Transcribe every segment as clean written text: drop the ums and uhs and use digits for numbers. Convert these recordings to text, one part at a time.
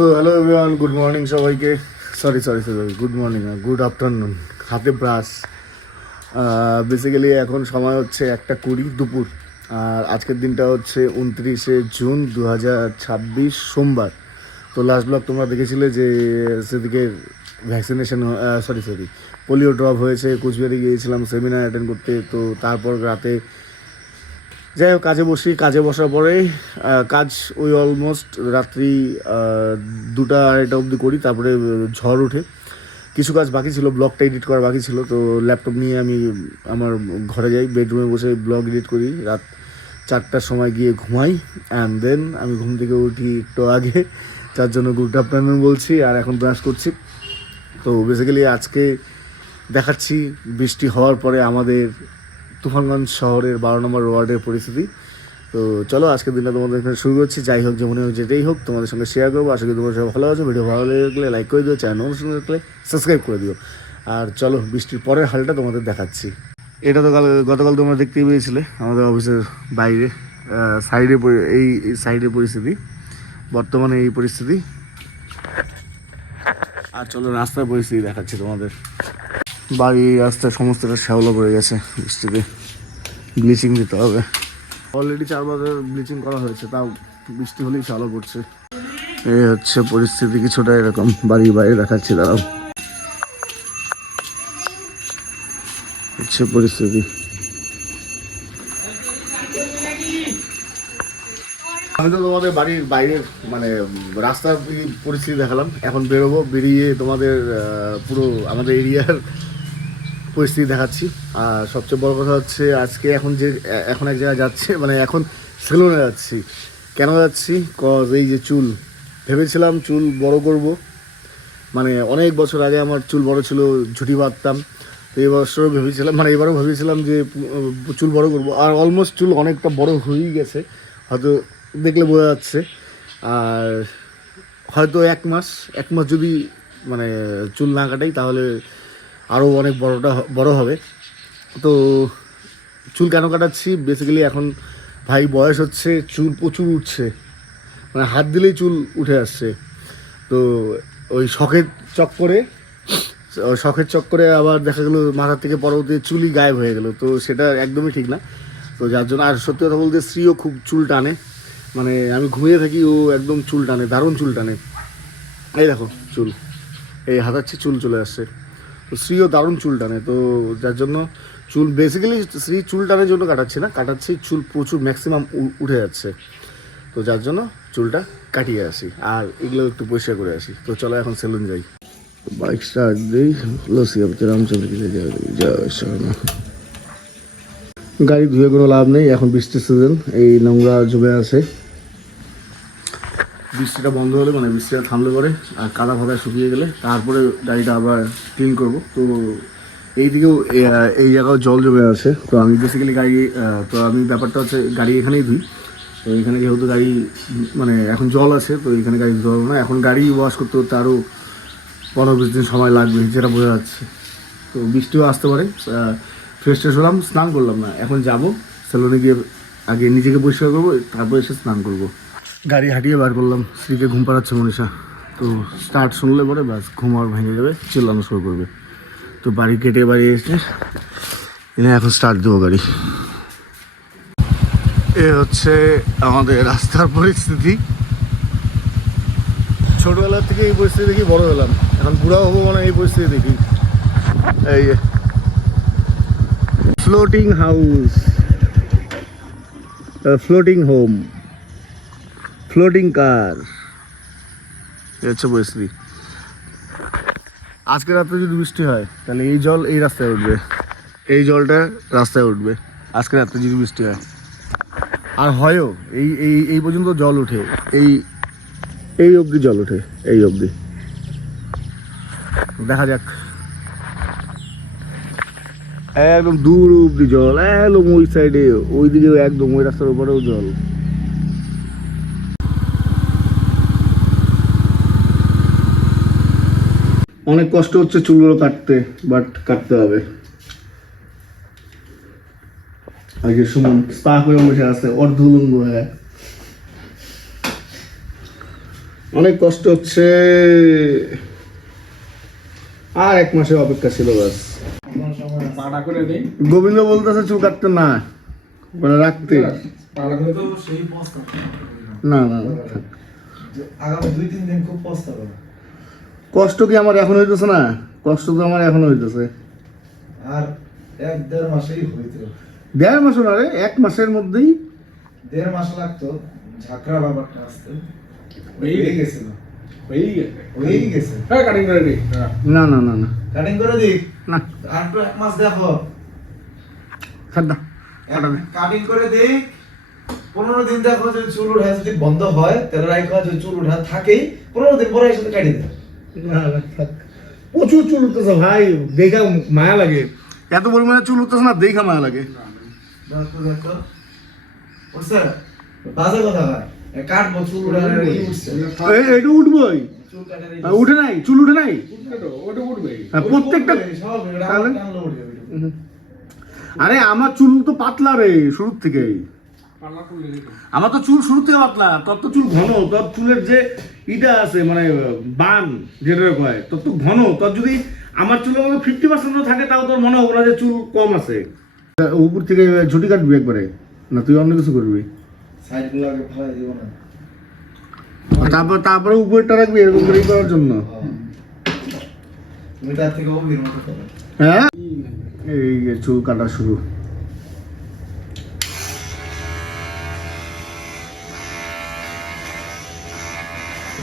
So hello everyone, good morning সবাইকে। Sorry, good morning না, good afternoon. হাতে brush. Basically এখন সময় হচ্ছে 1:20 দুপুর। আর আজকের দিনটা হচ্ছে 29শে জুন 2026 সোমবার। তো লাস্ট ব্লগ তোমরা দেখেছিলে যে সেদিকে ভ্যাকসিনেশন পোলিও ড্রপ হয়েছে। কুচবিহারে গিয়েছিলাম সেমিনার অ্যাটেন্ড করতে। তো তারপর রাতে যাই হোক কাজে বসার পরে কাজ ওই অলমোস্ট রাত্রি 2টা-2:30 অবধি করি। তারপরে ঝড় ওঠে, কিছু কাজ বাকি ছিল, ব্লগটা এডিট করা বাকি ছিল। তো ল্যাপটপ নিয়ে আমি আমার ঘরে যাই, বেডরুমে বসে ব্লগ এডিট করি। রাত 4টার সময় গিয়ে ঘুমাই। অ্যান্ড দেন আমি ঘুম থেকে উঠি একটু আগে, যার জন্য গুড আফটারনুন বলছি। আর এখন ব্রাশ করছি। তো বেসিক্যালি আজকে দেখাচ্ছি বৃষ্টি হওয়ার পরে আমাদের তুফানগঞ্জ শহরের 12 নম্বর ওয়ার্ডের পরিস্থিতি। তো চলো আজকের দিনটা তোমাদের এখানে শুরু করছি। যাই হোক, যেমনই হোক, যেটাই হোক, তোমাদের সঙ্গে শেয়ার করবো। আশা করি তোমার সবাই ভালো আছে। ভিডিও ভালো লাগলে লাইক করে দিও, চ্যানেল অনুষ্ঠান দেখলে সাবস্ক্রাইব করে দিও। আর চলো বৃষ্টির পরের হালটা তোমাদের দেখাচ্ছি। এটা তো গতকাল তোমরা দেখতেই পেয়েছিলে আমাদের অফিসের বাইরে এই সাইডের পরিস্থিতি, বর্তমানে এই পরিস্থিতি। আর চলো রাস্তার পরিস্থিতি দেখাচ্ছি তোমাদের। বাড়ি রাস্তায় সমস্তটা শ্যাওলা পড়ে গেছে, বৃষ্টিতে ব্লিচিং দিতে হবে। অলরেডি 4 বার ব্লিচিং করা হয়েছে, তাও বৃষ্টি হলেই শ্যাওলা পড়ছে। এই হচ্ছে পরিস্থিতি কিছুটা এরকম। বাড়ির বাইরে দেখাচ্ছি, দাঁড়াও। হচ্ছে পরিস্থিতি। আমি তো তোমাদের বাড়ির বাইরের মানে রাস্তার পরিস্থিতি দেখালাম। এখন বেরোবো, বেরিয়ে তোমাদের পুরো আমাদের এরিয়ার পরিস্থিতি দেখাচ্ছি। আর সবচেয়ে বড় কথা হচ্ছে আজকে এখন এক জায়গায় যাচ্ছে, মানে এখন সেলুনে যাচ্ছি। কেন যাচ্ছি? এই যে চুল, ভেবেছিলাম চুল বড় করব। মানে অনেক বছর আগে আমার চুল বড় ছিল, ঝুঁটি বাঁধতাম। তো এবছরও ভেবেছিলাম, মানে এবারও ভেবেছিলাম যে চুল বড় করব। আর অলমোস্ট চুল অনেকটা বড় হয়েই গেছে, হয়তো দেখলে বোঝা যাচ্ছে। আর হয়তো এক মাস যদি মানে চুল না কাটাই, তাহলে আরও অনেক বড় হবে। তো চুল কেন কাটাচ্ছি? বেসিক্যালি এখন ভাই বয়স হচ্ছে, চুল প্রচুর উঠছে, মানে হাত দিলেই চুল উঠে আসছে। তো ওই শখের চক্করে আবার দেখা গেলো মাথার থেকে পরবর্তী চুলই গায়েব হয়ে গেলো। তো সেটা একদমই ঠিক না। তো যার জন্য, আর সত্যি কথা বলতে, স্ত্রীও খুব চুল টানে। মানে আমি ঘুমিয়ে থাকি, ও একদম চুল টানে, দারুণ চুল টানে। এই দেখো চুল, এই হাতাচ্ছি, চুল চলে আসছে। তো স্ত্রীও দারুণ চুল টানে। তো যার জন্য চুল বেসিক্যালি স্ত্রী চুল টানের জন্য কাটাচ্ছি। চুল প্রচুর ম্যাক্সিমাম উঠে যাচ্ছে। তো যার জন্য চুলটা কাটিয়ে আসি, আর এগুলো একটু পরিষ্কার করে আসি। তো চলো এখন সেলুন যাই। বাইক স্টার্ট দিই, গাড়ি ধুয়ে কোনো লাভ নেই, এখন বৃষ্টির সিজন, এই নোংরা জমে আছে। বৃষ্টিটা বন্ধ হলে, মানে বৃষ্টিটা থামলে পরে আর কাদা ফাদা শুকিয়ে গেলে তারপরে গাড়িটা আবার ক্লিন করবো। তো এইদিকেও এই জায়গাও জল জমে আছে। তো আমি বেসিক্যালি আমি ব্যাপারটা হচ্ছে গাড়ি এখানেই ধুই। তো এখানে যেহেতু গাড়ি মানে এখন জল আছে, তো এখানে গাড়ি ধুতে পারবো না। এখন গাড়ি ওয়াশ করতে করতে আরও 15-20 দিন সময় লাগবে, যেটা বোঝা যাচ্ছে। তো বৃষ্টিও আসতে পারে। ফ্রেশ হলাম, স্নান করলাম না, এখন যাব সেলুনে গিয়ে আগে নিজেকে পরিষ্কার করবো, তারপর এসে স্নান করবো। গাড়ি হাঁটিয়ে বার করলাম, স্ত্রীকে ঘুম পাড়াচ্ছে মনীষা। তো স্টার্ট শুনলে পরে ব্যাস ঘুম আর ভেঙে যাবে, চিল্লানো শুরু করবে। তো বাড়ি এসে এখন স্টার্ট দেবো গাড়ি। এ হচ্ছে আমাদের রাস্তার পরিস্থিতি। ছোটবেলার থেকে এই পরিস্থিতি দেখি বড় হলাম, এখন বুড়া হবো মানে এই পরিস্থিতি দেখি। এই floating house, floating home, floating car, হচ্ছে পরিস্থিতি। আজকে রাত্রে যদি বৃষ্টি হয়, তাহলে এই জল এই রাস্তায় উঠবে, এই জলটা রাস্তায় উঠবে আজকে রাত্রে যদি বৃষ্টি হয়। আর হয়ও এই পর্যন্ত জল ওঠে, এই অবধি জল ওঠে, এই অবধি। দেখা যাক। একদম দূর অবধি জল, একদম ওই সাইডে, ওইদিকেও একদম ওই রাস্তার উপরেও জল। অনেক কষ্ট হচ্ছে চুলগুলো কাটতে, বাট কাটতে হবে। আগে সুমন স্পা করে বসে আছে, অর্ধলুঙ্গ হয়ে। অনেক কষ্ট হচ্ছে, আর 1 মাসের অপেক্ষা ছিল বাস। পাড়া করে দেই, গোবিন্দ বলতেছে চুল কাটতে না, বলে রাখতে। পাড়া করে তো সেই পস্তা না না না, থাক। আগামী 2-3 দিন খুব পস্তাবো। কষ্ট কি আমার এখন হইতেছে না? কষ্ট তো আমার এখন হইতেছে। আর 1-1.5 মাসেই হইতো। 1.5 মাসও না রে, 1 মাসের মধ্যেই 1.5 মাস লাগতো ঝাঁকড়া ব্যাপারটা আসতে। হয়েই হয়ে গেছিল। হয়েই গেছে। হ্যাঁ কাটিং করে দিই। না না না না কাটিং করে দিই। না, আর তো 1 মাস দেখো। ছাড় না। কাটিং করে দিই। 15 দিন দেখো যে চুল ওঠা যদি বন্ধ হয় তাহলে রাইখা যদি চুল ওঠা থাকেই 15 দিন পরে এসে কাটি দেয়। না না, থাক। প্রচুর চুল উঠতেছে ভাই, দেখা মায়া লাগে। এত পরিমাণে চুল উঠতেছে না, দেখা মায়া লাগে। দেখো বুঝছে বাজে কথা ভাই কাটবো চুল ওঠা উঠছে এইটা উঠবই, চুল কাটা উঠে নাই, চুল উঠে নাই। ওটা উঠবে। হ্যাঁ, প্রত্যেকটা সব তাহলে? টানলে উঠবে আরে আমার চুল তো পাতলা রে শুরুর থেকেই। পাল্লা তুলে দিই। আমার তো চুল শুরু থেকে পাতলা, তোর তো চুল ঘন, তোর চুলের যে ইটা আছে মানে বান যেটা কয়, তোর তো ঘন। তোর যদি আমার চুলের মধ্যে 50% থাকে তাও তোর মনে হবে না যে চুল কম আছে। উপর থেকে ঝুটি কাটবি একবারে, না তুই অন্য কিছু করবি? সাইডগুলো আগে ফেলাই দিব না তারপরে উপরটা রাখবি এরকম করে করার জন্য। তুমি তার থেকে অভির মতো করো হ্যাঁ, এই যে চুল কাটা শুরু।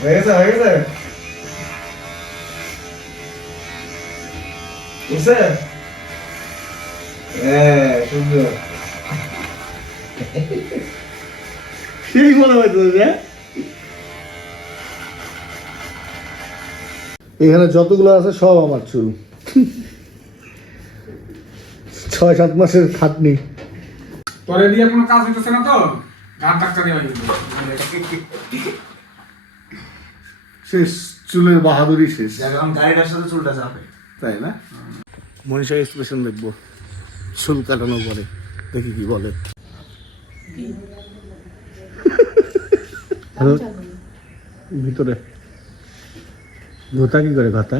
হয়ে গেছে বুঝছে সুন্দর সেই মনে হইতেছে। এখানে যতগুলো আছে সব আমার চুল। 6-7 মাসের খাটনি। পরে দিয়ে কোনো কাজ হইতেছে না তো গান টাক্কা দিয়ে শেষ, চুলের বাহাদুরি শেষ, এখন গাড়িটার সাথে চুলটা চাপে তাই না? মনীষা এক্সপ্রেশন দেখবো চুল কাটানোর পরে, দেখি কি বলে। ভিতরে ঘোতা কি করে? ঘাতা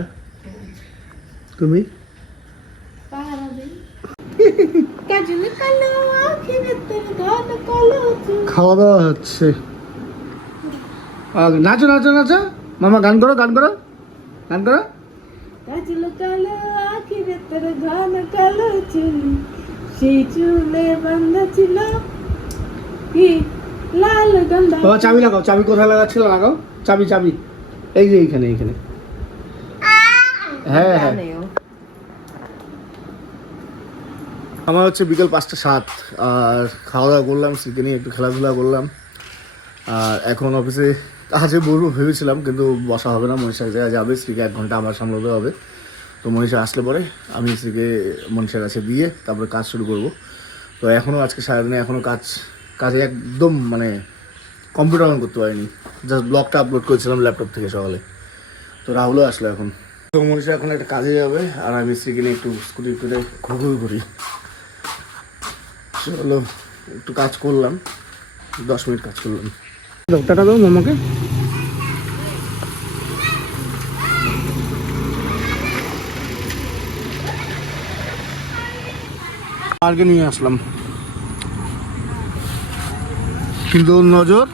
তুমি খাওয়া দাওয়া হচ্ছে। নাচো নাচো নাচো মামা, গান করো গান করো গান করো। কাজল কালো আখিরে তোর ঘন কালো চুল, সেই চুলে বাঁধা ছিল কি লাল গন্ধা। বাবা চাবি লাগাও, চাবি কোথায় লাগাচ্ছিল? লাগাও চাবি, চাবি এই যে এইখানে এইখানে। হ্যাঁ হ্যাঁ, আমার হচ্ছে বিকেল 5:07 আর খাওয়া দাওয়া করলাম, স্ত্রীকে নিয়ে একটু খেলাধুলা করলাম। আর এখন অফিসে কাজে বসবো ভেবেছিলাম, কিন্তু বসা হবে না। মনীষার জায়গায় যাবে, স্ত্রীকে 1 ঘন্টা আমার সামলাতে হবে। তো মনীষা আসলে পরে আমি স্ত্রীকে মনীষার কাছে দিয়ে তারপরে কাজ শুরু করব। তো এখনও আজকে সারাদিনে এখনও কাজে একদম মানে কম্পিউটার অন করতে পারিনি, জাস্ট ব্লগটা আপলোড করেছিলাম ল্যাপটপ থেকে সকালে। তো রাহুলও আসলো এখন। তো মনীষা এখন একটা কাজে যাবে আর আমি স্ত্রীকে নিয়ে একটু স্কুটি করে ঘুরঘুরি করি। চলো একটু কাজ করলাম, 10 মিনিট কাজ করলাম। টাটা দাও মামাকে। পার্কে নিয়ে আসলাম, কিন্তু ওর নজর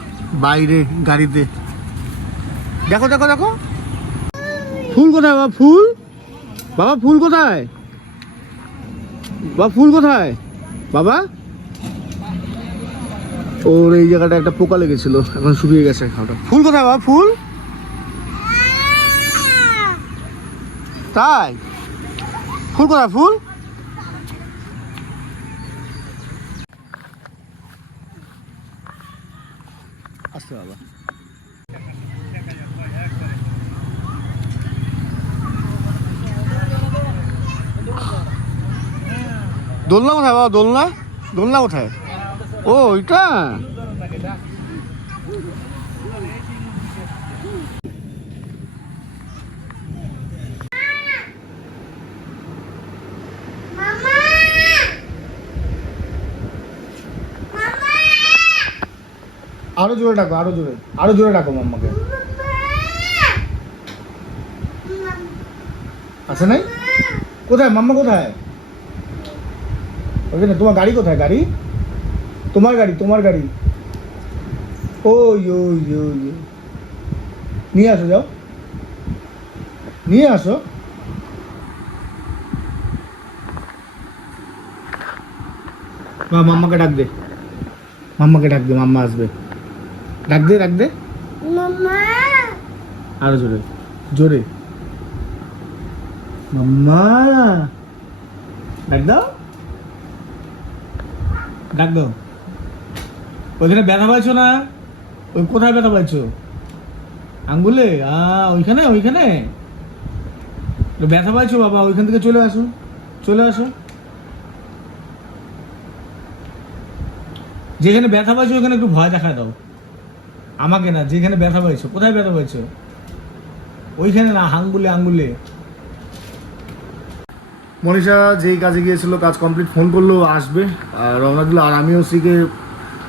বাইরে গাড়িতে। দেখো দেখো দেখো, ফুল কোথায় বাবা? ফুল বাবা, ফুল কোথায় বাবা? ফুল কোথায় বাবা? ওর এই জায়গাটা একটা পোকা লেগেছিল, এখন শুকিয়ে গেছে। ফুল কোথায় বাবা? ফুল তাই? ফুল কোথায়? ফুল আসতে বাবা। দোলনা কোথায় বাবা? দোলনা, দোলনা কোথায়? ও ওইটা। আরো জোরে ডাকো, আরো জোরে, আরো জোরে ডাকো মাম্মাকে। আছে নাই? কোথায় মাম্মা, কোথায়? ওইখানে। তোমার গাড়ি কোথায়? গাড়ি তোমার গাড়ি, তোমার গাড়ি। ওই ওই ওই ওই। নিয়ে আসো, যাও নিয়ে আসো। মাম্মাকে ডাক দে, মাম্মাকে ডাক দে, মাম্মা আসবে। ডাক দে, ডাক দে আরো জোরে জোরে। মাম্মা ডাক দাও, ডাক দাও। ওইখানে ব্যথা পাইছো না? ওই কোথায় ব্যথা পাইছো? আঙ্গুলে? ওইখানে, ওইখানে ব্যথা পাইছো বাবা। ওইখান থেকে চলে আসো, চলে আসো। যেখানে ব্যথা পাইছো ওইখানে একটু ভয় দেখা দাও আমাকে, না যেখানে ব্যথা পাইছো। কোথায় ব্যথা পাইছো? ওইখানে না, আঙ্গুলে, আঙ্গুলে। মনীষা যেই কাজে গিয়েছিল কাজ কমপ্লিট, ফোন করলো আসবে আর রওনা দিল। আর আমিও শ্রীকে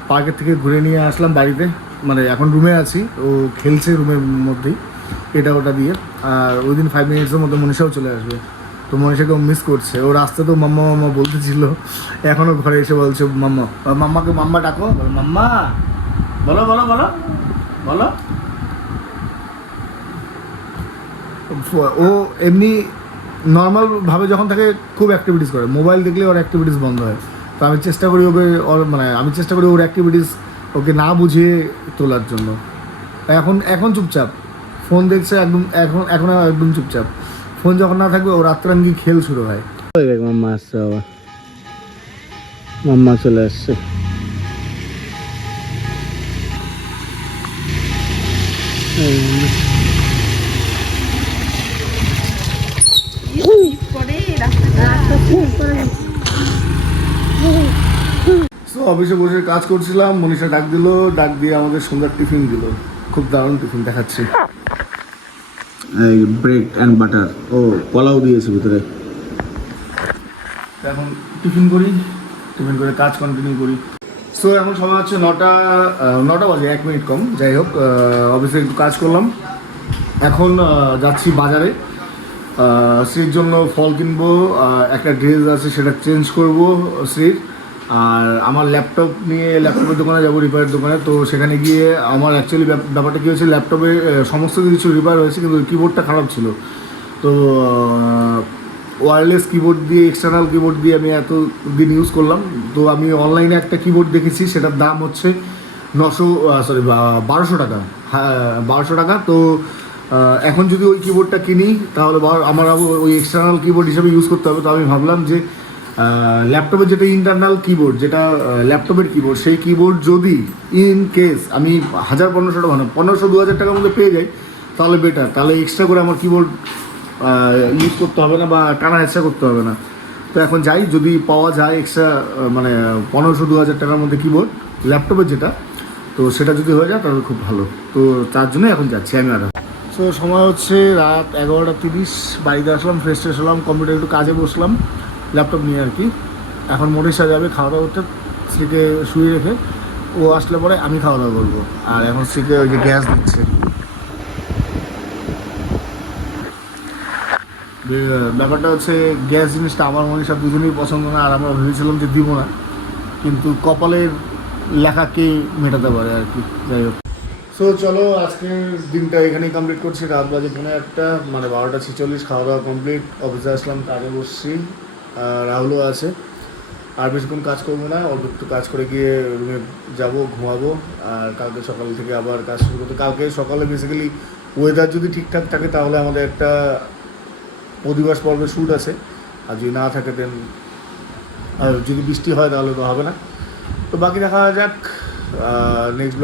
পার্কের থেকে ঘুরে নিয়ে আসলাম বাড়িতে। মানে এখন রুমে আছি, ও খেলছে রুমের মধ্যেই এটা ওটা দিয়ে। আর ওই দিন 5 মিনিটসের মধ্যে মনীষাও চলে আসবে। তো মনীষাকে মিস করছে। ও রাস্তাতেও মাম্মা মাম্মা বলতেছিল, এখনও ঘরে এসে বলছে মাম্মা। মাম্মাকে মাম্মা ডাকো, মাম্মা বলো বলো বলো বলো। ও এমনি নর্মালভাবে যখন থাকে খুব অ্যাক্টিভিটিস করে, মোবাইল দেখলে ওর অ্যাক্টিভিটিস বন্ধ হয়। তো আমি চেষ্টা করি ওকে, মানে আমি চেষ্টা করি ওর অ্যাক্টিভিটিস ওকে না বুঝিয়ে তোলার জন্য। এখন এখন চুপচাপ ফোন দেখছে একদম, এখন একদম চুপচাপ। ফোন যখন না থাকবে ও রাত্রাঙ্গি খেল শুরু হয়। মাম্মা আসছে বাবা, মাম্মা চলে আসছে। সো অফিসে বসে কাজ করছিলাম, মনীষা ডাক দিল, ডাক দিয়ে আমাদের সুন্দর টিফিন দিল। খুব দারুণ টিফিন দেখাচ্ছি। এই ব্রেড অ্যান্ড বাটার, ও কলাও দিয়েছে ভিতরে। এখন টিফিন করি, টিফিন করে কাজ কন্টিনিউ করি। সো এখন সময় হচ্ছে 9টা বাজে, 1 মিনিট কম। যাই হোক, অফিসে একটু কাজ করলাম। এখন যাচ্ছি বাজারে, শ্রীর জন্য ফল কিনবো, একটা ড্রেস আছে সেটা চেঞ্জ করব শ্রীর। আর আমার ল্যাপটপ নিয়ে ল্যাপটপের দোকানে যাবো, রিপেয়ারের দোকানে। তো সেখানে গিয়ে আমার অ্যাকচুয়ালি ব্যাপারটা কী হয়েছে, ল্যাপটপে সমস্ত কিছু রিপেয়ার হয়েছে কিন্তু কিবোর্ডটা খারাপ ছিল। তো ওয়্যারলেস কিবোর্ড দিয়ে, এক্সটার্নাল কিবোর্ড দিয়ে আমি এত দিন ইউজ করলাম। তো আমি অনলাইনে একটা কিবোর্ড দেখেছি, সেটার দাম হচ্ছে 1200 টাকা। হ্যাঁ, 1200 টাকা। তো এখন যদি ওই কিবোর্ডটা কিনি তাহলে আমার ওই এক্সটার্নাল কিবোর্ড হিসেবে ইউজ করতে হবে। তো আমি ভাবলাম যে ল্যাপটপের যেটা ইন্টারনাল কিবোর্ড, যেটা ল্যাপটপের কিবোর্ড, সেই কিবোর্ড যদি ইন কেস আমি 1500 টাকা, মানে 1500-2000 টাকার মধ্যে পেয়ে যাই তাহলে বেটার। তাহলে এক্সট্রা করে আমার কিবোর্ড ইউজ করতে হবে না বা টানা হেঁচড়া করতে হবে না। তো এখন যাই, যদি পাওয়া যায় এক্সট্রা, মানে 1500-2000 টাকার মধ্যে কিবোর্ড ল্যাপটপের যেটা, তো সেটা যদি হয়ে যায় তাহলে খুব ভালো। তো তার জন্যই এখন যাচ্ছি আমি। আর সো সময় হচ্ছে রাত 11:30, বাড়িতে আসলাম, ফ্রেশ ট্রেশ হলাম, কম্পিউটার একটু কাজে বসলাম ল্যাপটপ নিয়ে আর কি। এখন মনীষা যাবে খাওয়া দাওয়া করতে, স্ত্রীকে শুয়ে রেখে। ও আসলে পরে আমি খাওয়া দাওয়া করবো। আর এখন স্ত্রীকে ওই যে গ্যাস দিচ্ছে। ব্যাপারটা হচ্ছে গ্যাস জিনিসটা আমার মনীষা দুজনেই পছন্দ না। আর আমরা ভেবেছিলাম যে দিব না, কিন্তু কপালের লেখাকে মেটাতে পারে আর কি। যাই হোক, সো চলো আজকের দিনটা এখানেই কমপ্লিট করছি। রাত বাজে 1:30, মানে 12:46। খাওয়া দাওয়া কমপ্লিট, অফিসে আসলাম, কাজে বসছি। রাহুলও আছে। আর বেশিক্ষণ কাজ করবো না, অল্প একটু কাজ করে গিয়ে রুমে যাবো, ঘুমাবো। আর কালকে সকাল থেকে আবার কাজ শুরু করতে। কালকে সকালে বেসিক্যালি ওয়েদার যদি ঠিকঠাক থাকে তাহলে আমাদের একটা অধিবাস পর্বের শ্যুট আছে। আর যদি না থাকে দেন, আর যদি বৃষ্টি হয় তাহলে তো হবে না। তো বাকি দেখা যাক নেক্সট